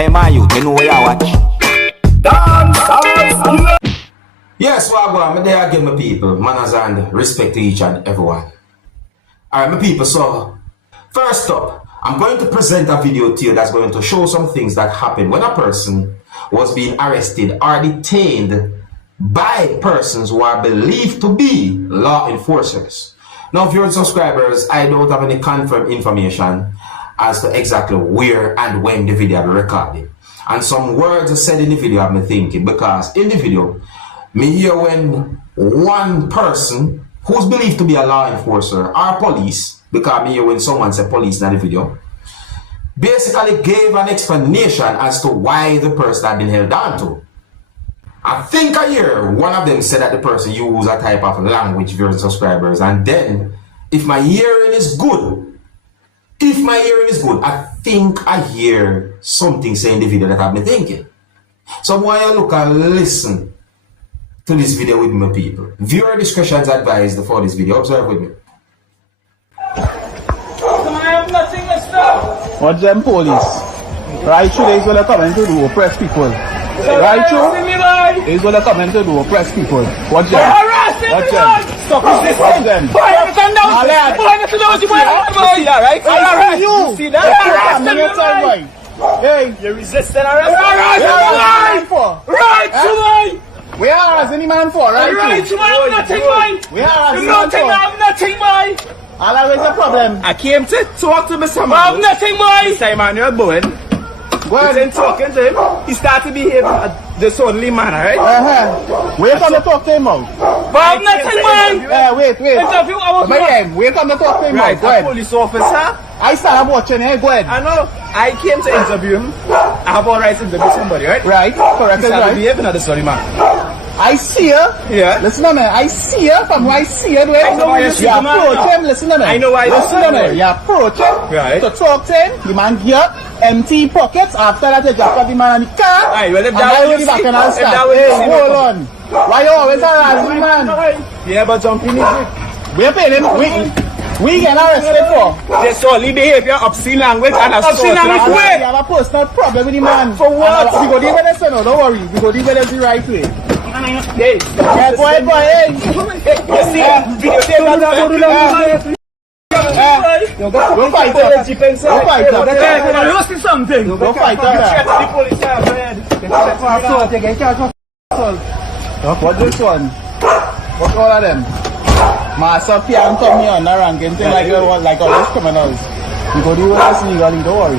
Hey man, you know where you watch. Dancehall. Yes, what I'm going there again, my people. Manners and respect to each and everyone. Alright, my people, so first up, I'm going to present a video to you that's going to show some things that happened when a person was being arrested or detained by persons who are believed to be law enforcers. Now, viewers and subscribers, I don't have any confirmed information as to exactly where and when the video will be recorded. And some words are said in the video have me thinking, because in the video, me hear when one person who's believed to be a law enforcer or police, because me hear when someone said police in the video, basically gave an explanation as to why the person had been held on to. I think I hear one of them said that the person used a type of language, viewers and subscribers, and then if my hearing is good, I think I hear something saying in the video that I've been thinking. So I want you to look and listen to this video with me, people. Viewer discretion is advised for this video. Observe with me. I have nothing to stop. What's them police? Right through, they's gonna come into do oppress people. Right through, they's gonna come into do oppress people. Watch them. Watch them. Stop resisting them. Boy, stand down. Boy, that's the boy. See that, right? I You see that? Hey, you're resisting arrest. Right, Right, we are as any man for, right? Right, I'm nothing, man. We are as You don't think I'm nothing, man. I'll raise a problem. I came to talk to Mr. Man. I'm nothing, man. This time, man, you're going. Then talking to him, he started behaving disorderly manner, right? Wait on to talk to him out. But I'm nothing, man. Wait. Interview, I was Wait on to talk to him right, out. Go ahead. police officer. I started watching here, go ahead. I know. I came to interview him. I have all rights to interview somebody, right? Right, correct, He started right. behaving at the sorry man. I see her. Yeah. Listen to me. I see her from where I see her. I know why you see the man. approach him. Listen to me. I know why you Listen see to the me. man. You approach him. Right. To talk to him. The man get up, empty pockets. After that, you drop the man on the car. Aye, well, if and that I was will you be back see- and I'll if start. that was you Hey, see, hold no on. Why you always harass the man? Yeah, but jumping is it. We paying him. We get arrested for. Disorderly behavior, obscene language, and obscene language. We Wait. have a personal problem with the man. For what? We go deal with this, no, don't worry. We go deal with this the right way. Hey, Yeah, boy, hey. you see, videotape that. Go fight her. Go fight her. You see something? Go fight her. The police are bad. What this one? What all of them? Master P and come here and ranking thing like all those criminals. You go do this legally, don't worry.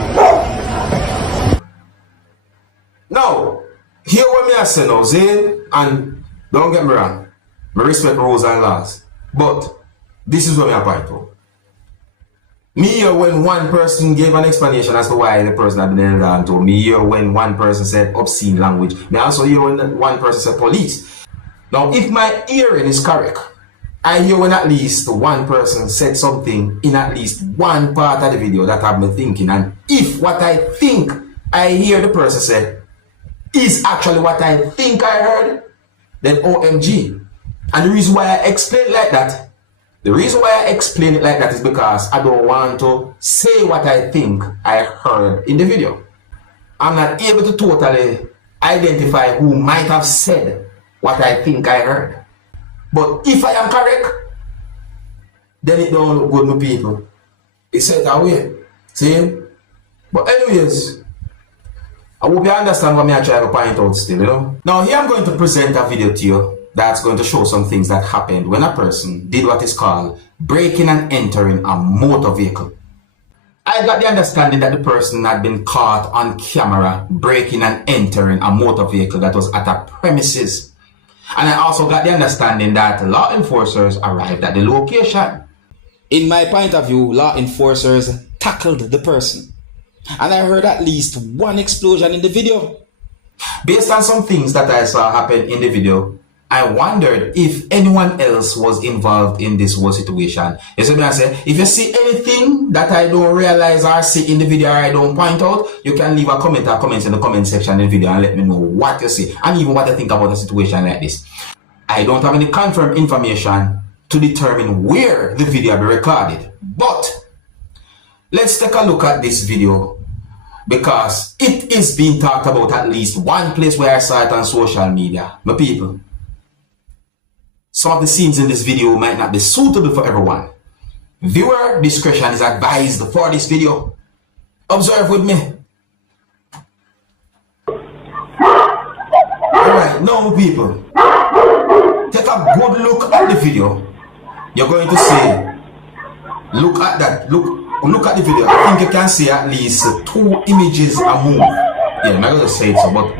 Now, hear what me I say now, see? And don't get me wrong, I respect rules and laws. But this is what me point out. Me hear when one person gave an explanation as to why the person had been held on to. Me hear when one person said obscene language. Me also hear when one person said police. Now, if my hearing is correct, I hear when at least one person said something in at least one part of the video that I've been thinking. And if what I think I hear the person said is actually what I think I heard, then OMG. And the reason why I explain it like that, is because I don't want to say what I think I heard in the video. I'm not able to totally identify who might have said what I think I heard. But if I am correct, then it don't look good, my people. It's set away. See? But anyways, I hope you understand what I'm trying to point out still, you know? Now here I'm going to present a video to you that's going to show some things that happened when a person did what is called breaking and entering a motor vehicle. I got the understanding that the person had been caught on camera breaking and entering a motor vehicle that was at a premises. And I also got the understanding that law enforcers arrived at the location. In my point of view, law enforcers tackled the person. And I heard at least one explosion in the video. Based on some things that I saw happen in the video, I wondered if anyone else was involved in this whole situation. You see what I say? If you see anything that I don't realize or see in the video or I don't point out, you can leave a comment or comments in the comment section in the video and let me know what you see and even what you think about a situation like this. I don't have any confirmed information to determine where the video will be recorded, but let's take a look at this video because it It is being talked about at least one place where I saw it on social media. My people, some of the scenes in this video might not be suitable for everyone. Viewer discretion is advised for this video. Observe with me. Alright, now people, take a good look at the video. You're going to see, look at that, look at the video. I think you can see at least 2 images a move. Yeah, I'm not going to say it so, but 2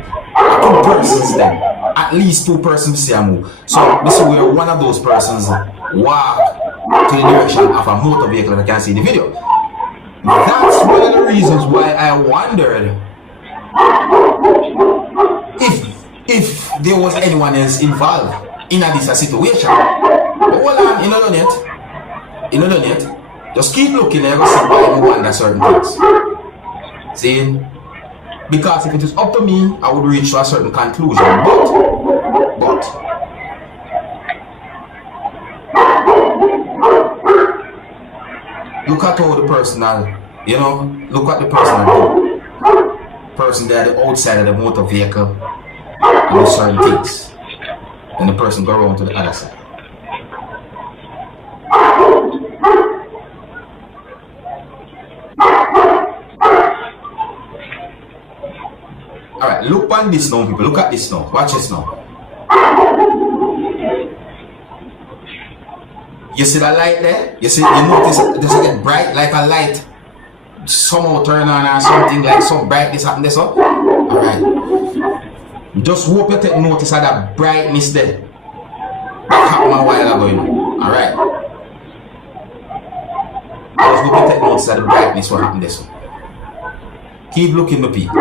persons then. At least 2 persons see a move. So this is where one of those persons walk to the direction of a motor vehicle that I can see in the video. That's one of the reasons why I wondered if there was anyone else involved in this situation. But hold on, you know done yet. You know done yet. Just keep looking and you'll see why you wonder certain things. See? Because if it is up to me, I would reach to a certain conclusion. But look at all the personal, you know, look at the personal person there, the outside of the motor vehicle, and do certain things. Then the person go around to the other side. Alright, look on this now, people. Look at this now. Watch this now. You see the light there? You notice it doesn't get bright like a light. Somehow turn on or something like some brightness happen there, so. Alright. Just hope you take notice of that brightness there. That happened a while ago, you know. Alright. Just hope you take notice of the brightness what happened there, so. Keep looking, the people.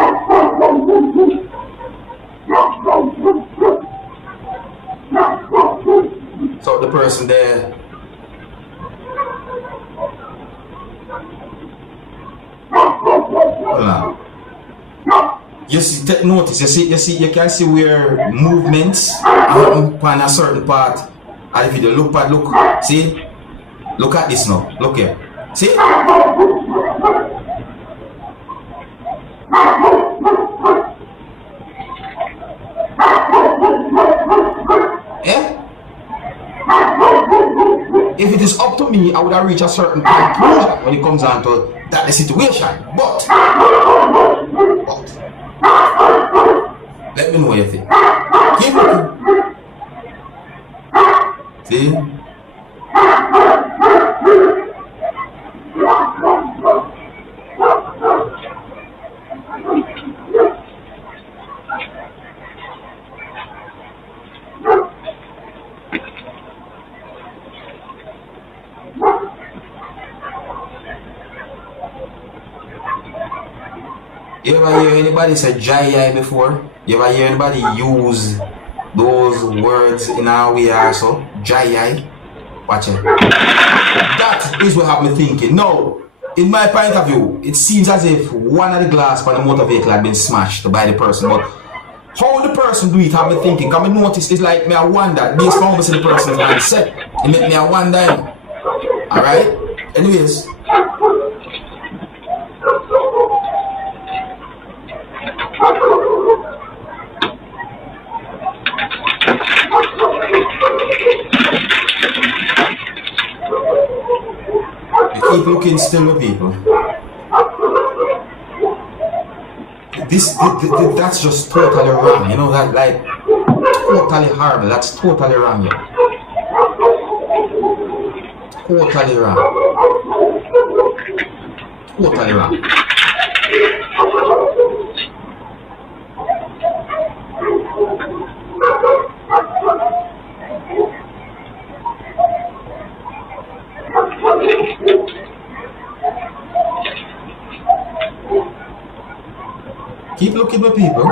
So the person there. Hold on. You see, take notice. You can see where movements happen on a certain part of the video. Look. See? Look at this now. Look here. See? If it is up to me, I would have reached a certain conclusion when it comes down to that situation. But let me know what you think. Keep looking. See? You ever hear anybody say jai before? You ever hear anybody use those words in our way also? Jai. Watch it. That is what have me thinking. No, in my point of view, it seems as if one of the glass on the motor vehicle had been smashed by the person. But how the person do it have me thinking? Can me notice it's like me I wonder, based on the person's mindset. It make me I wonder. Alright? Anyways. Keep looking still with people. That's just totally wrong. You know that, like, totally horrible. That's totally wrong. Yeah. Totally wrong. Totally wrong. Keep looking at people.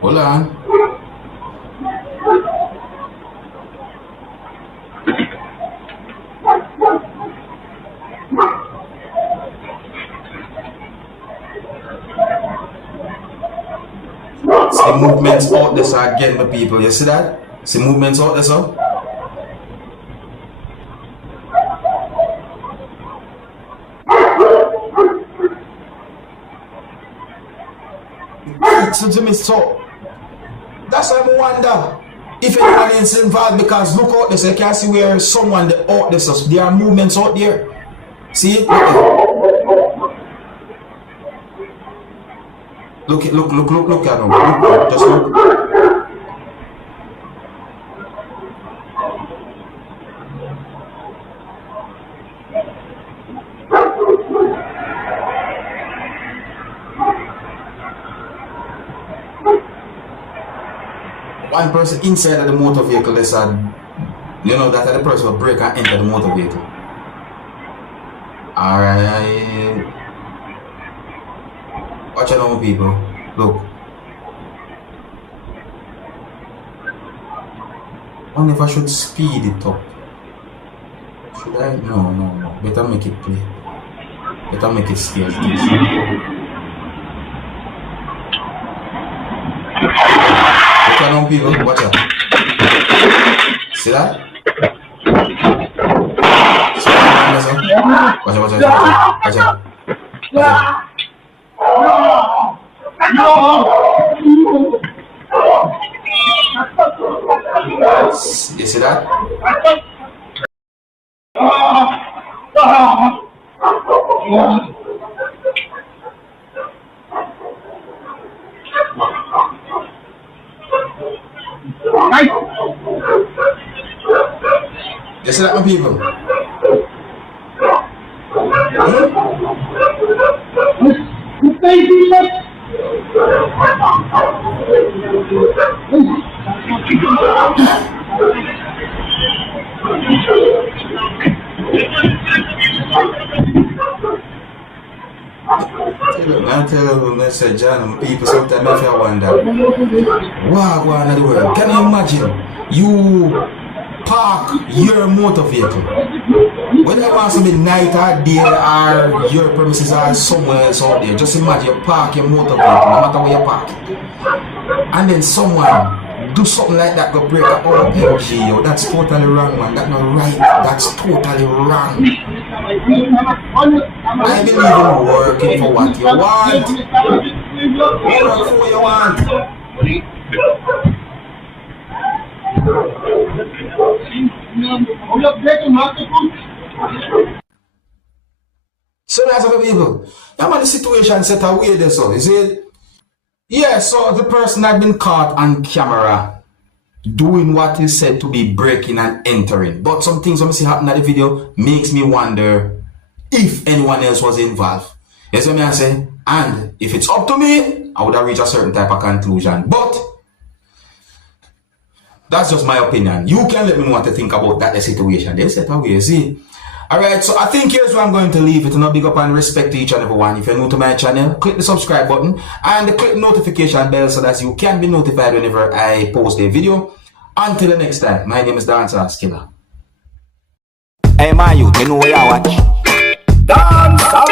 Hold on. movements out there, so again, my people. You see that? See movements out there, so? So that's why I wonder if anyone is involved, because look out there, so you can see where someone out there, so there are movements out there. See? Look at them. Look, just look. One person inside of the motor vehicle, they said, you know, that the person will break and enter the motor vehicle. Alright. Watch out, people. Look. I wonder if I should speed it up. Should I? No. Better make it play. Better make it stay as this. Watch out, people. Watch out. See that? See that? Watch out. You see that? You see that, my people? I tell you, Mr. John, people sometimes I feel wonder, wow, go on in the world. Can you imagine you park your motor vehicle, whether it wants to be night or day or your premises are somewhere else out there? Just imagine you park your motor vehicle, no matter where you park it, and then someone do something like that, go break up all energy. Yo, that's totally wrong, man. That's not right. That's totally wrong. I believe in working for what you want. Work for what you want. So that's other people. Yeah, man, the situation set away there, so is it? Yeah, so the person had been caught on camera doing what is said to be breaking and entering. But some things when I see happen in the video makes me wonder if anyone else was involved. You see what I say? And if it's up to me, I would have reached a certain type of conclusion. But that's just my opinion. You can let me know what to think about that situation. They set away, see? Alright, so I think here's where I'm going to leave it. And a big up and respect to each and every one. If you're new to my channel, click the subscribe button and click the notification bell so that you can be notified whenever I post a video. Until the next time, my name is Dancehall. Hey, my youth, you know where you watch? Dancehall.